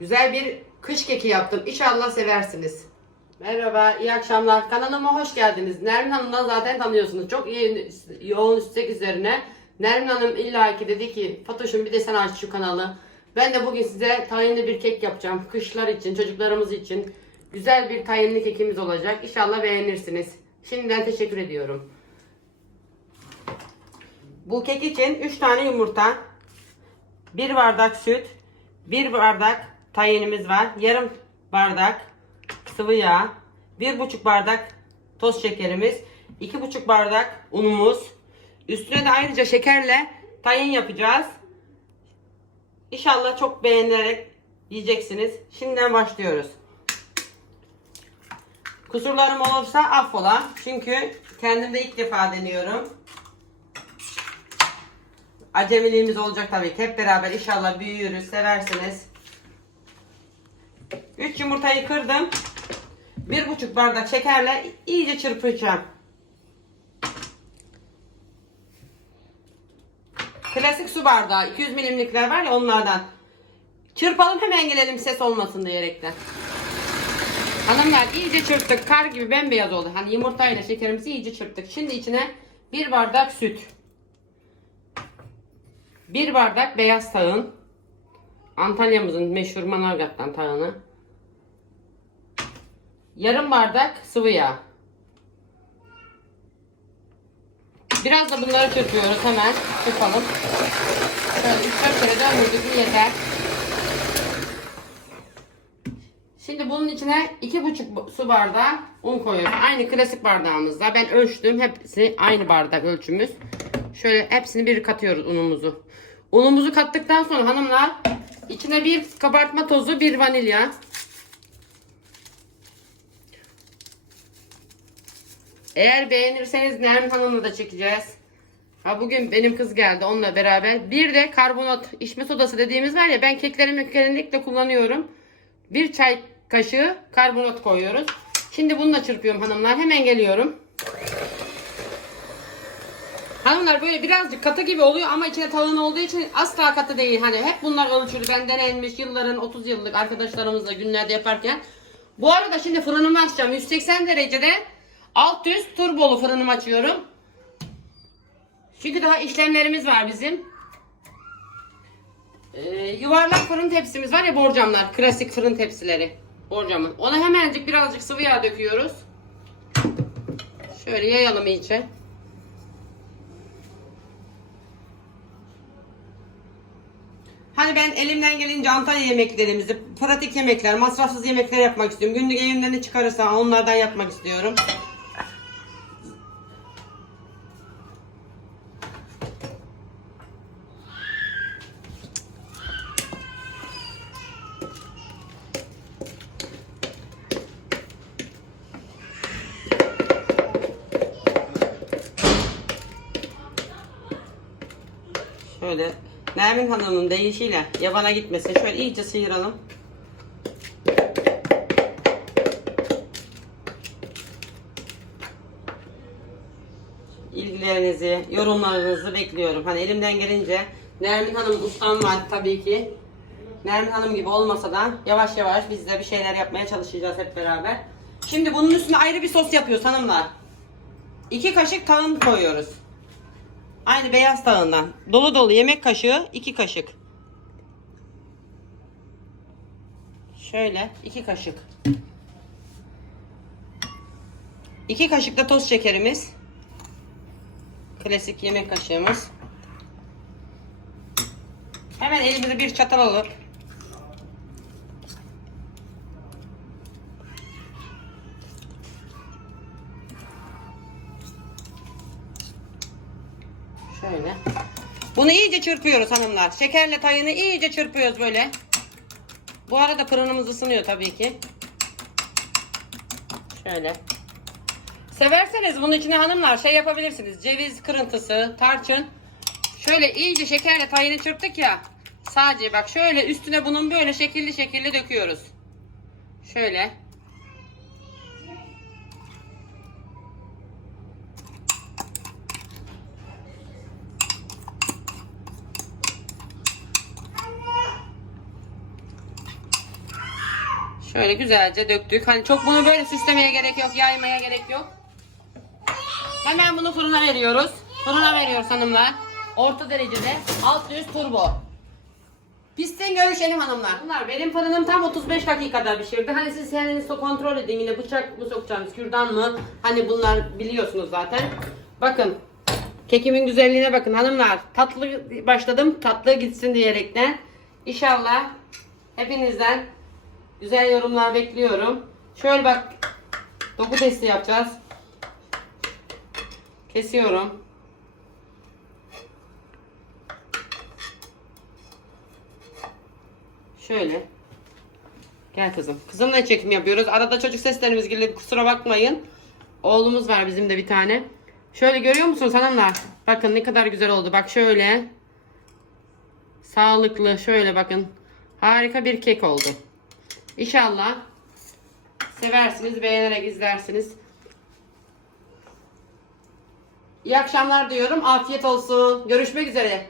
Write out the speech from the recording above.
Güzel bir kış keki yaptım. İnşallah seversiniz. Merhaba, iyi akşamlar. Kanalıma hoş geldiniz. Nermin Hanım'dan zaten tanıyorsunuz. Çok iyi, yoğun istek üzerine. Nermin Hanım illa ki dedi ki Fatoş'um bir de sen aç şu kanalı. Ben de bugün size tayinli bir kek yapacağım. Kışlar için, çocuklarımız için. Güzel bir tayinli kekimiz olacak. İnşallah beğenirsiniz. Şimdiden teşekkür ediyorum. Bu kek için 3 tane yumurta, 1 bardak süt, 1 bardak tayinimiz var, yarım bardak sıvı yağ, 1,5 bardak toz şekerimiz, 2,5 bardak unumuz. Üstüne de ayrıca şekerle tayin yapacağız. İnşallah çok beğenerek yiyeceksiniz. Şimdiden başlıyoruz. Kusurlarım olursa affola. Çünkü kendim de ilk defa deniyorum. Acemiliğimiz olacak tabii ki. Hep beraber inşallah büyüyoruz, seversiniz. 3 yumurtayı kırdım. 1,5 bardak şekerle iyice çırpacağım. Klasik su bardağı 200 milimlikler var ya onlardan. Çırpalım hemen gelelim ses olmasın diyerekten. Hanımlar iyice çırptık. Kar gibi bembeyaz oldu. Hani yumurtayla şekerimizi iyice çırptık. Şimdi içine bir bardak süt. Bir bardak beyaz tağın. Antalya'mızın meşhur Manavgat'tan tağını. Yarım bardak sıvı yağ. Biraz da bunları çırpıyoruz hemen. Çırpalım. Şöyle 3-4 kere döndürdük yeter. Şimdi bunun içine 2,5 su bardağı un koyuyoruz. Aynı klasik bardağımızda. Ben ölçtüm. Hepsi aynı bardak ölçümüz. Şöyle hepsini bir katıyoruz unumuzu. Unumuzu kattıktan sonra hanımlar içine bir kabartma tozu, bir vanilya. Eğer beğenirseniz Nermin Hanım'la da çekeceğiz. Ha bugün benim kız geldi onunla beraber. Bir de karbonat içme sodası dediğimiz var ya ben keklerimi genellikle kullanıyorum. Bir çay kaşığı karbonat koyuyoruz. Şimdi bunu da çırpıyorum hanımlar. Hemen geliyorum. Hanımlar böyle birazcık katı gibi oluyor ama içine tavın olduğu için asla katı değil. Hani hep bunlar ölçülü. Ben denenmiş yılların 30 yıllık arkadaşlarımızla günlerde yaparken. Bu arada şimdi fırınımı açacağım. 180 derecede alt üst turbolu fırınımı açıyorum. Çünkü daha işlemlerimiz var bizim. Ee, yuvarlak fırın tepsimiz var ya borcamlar. Klasik fırın tepsileri. Borcamın. Ona hemencik birazcık sıvı yağ döküyoruz. Şöyle yayalım iyice. Hani ben elimden gelince Antalya yemeklerimizi, pratik yemekler, masrafsız yemekler yapmak istiyorum. Günlük evimden ne çıkarırsa onlardan yapmak istiyorum. Şöyle Nermin Hanım'ın deyişiyle yabana gitmesin. Şöyle iyice sıyıralım. İlgilerinizi, yorumlarınızı bekliyorum. Hani elimden gelince Nermin Hanım ustam var tabii ki. Nermin Hanım gibi olmasa da yavaş yavaş biz de bir şeyler yapmaya çalışacağız hep beraber. Şimdi bunun üstüne ayrı bir sos yapıyoruz hanımlar. İki kaşık tağın koyuyoruz. Aynı beyaz tağından. Dolu dolu yemek kaşığı iki kaşık. Şöyle iki kaşık. İki kaşık da toz şekerimiz. Klasik yemek kaşığımız. Hemen elimize bir çatal alıp Şöyle. Bunu iyice çırpıyoruz hanımlar. Şekerle tayını iyice çırpıyoruz böyle. Bu arada fırınımız ısınıyor tabii ki. Şöyle. Severseniz bunun içine hanımlar şey yapabilirsiniz. Ceviz kırıntısı, tarçın. Şöyle iyice şekerle tayını çırptık ya. Sadece bak şöyle üstüne bunun böyle şekilli şekilli döküyoruz. Şöyle. Şöyle güzelce döktük. Hani çok bunu böyle süslemeye gerek yok, yaymaya gerek yok. Hemen bunu fırına veriyoruz. Fırına veriyoruz hanımlar. Orta derecede alt üst turbo. Pistten görüşelim hanımlar. Bunlar benim fırınım tam 35 dakikada pişirdi. Hani siz kendiniz kontrol edin yine bıçak mı sokacağınız, kürdan mı? Hani bunlar biliyorsunuz zaten. Bakın kekimin güzelliğine bakın hanımlar. Tatlı başladım tatlı gitsin diyerekten. İnşallah hepinizden güzel yorumlar bekliyorum. Şöyle bak doku testi yapacağız. Kesiyorum. Şöyle. Gel kızım. Kızımla çekim yapıyoruz. Arada çocuk seslerimiz geliyor. Kusura bakmayın. Oğlumuz var bizim de bir tane. Şöyle görüyor musunuz hanımlar? Bakın ne kadar güzel oldu. Bak şöyle. Sağlıklı. Şöyle bakın. Harika bir kek oldu. İnşallah seversiniz, beğenerek izlersiniz. İyi akşamlar diyorum. Afiyet olsun. Görüşmek üzere.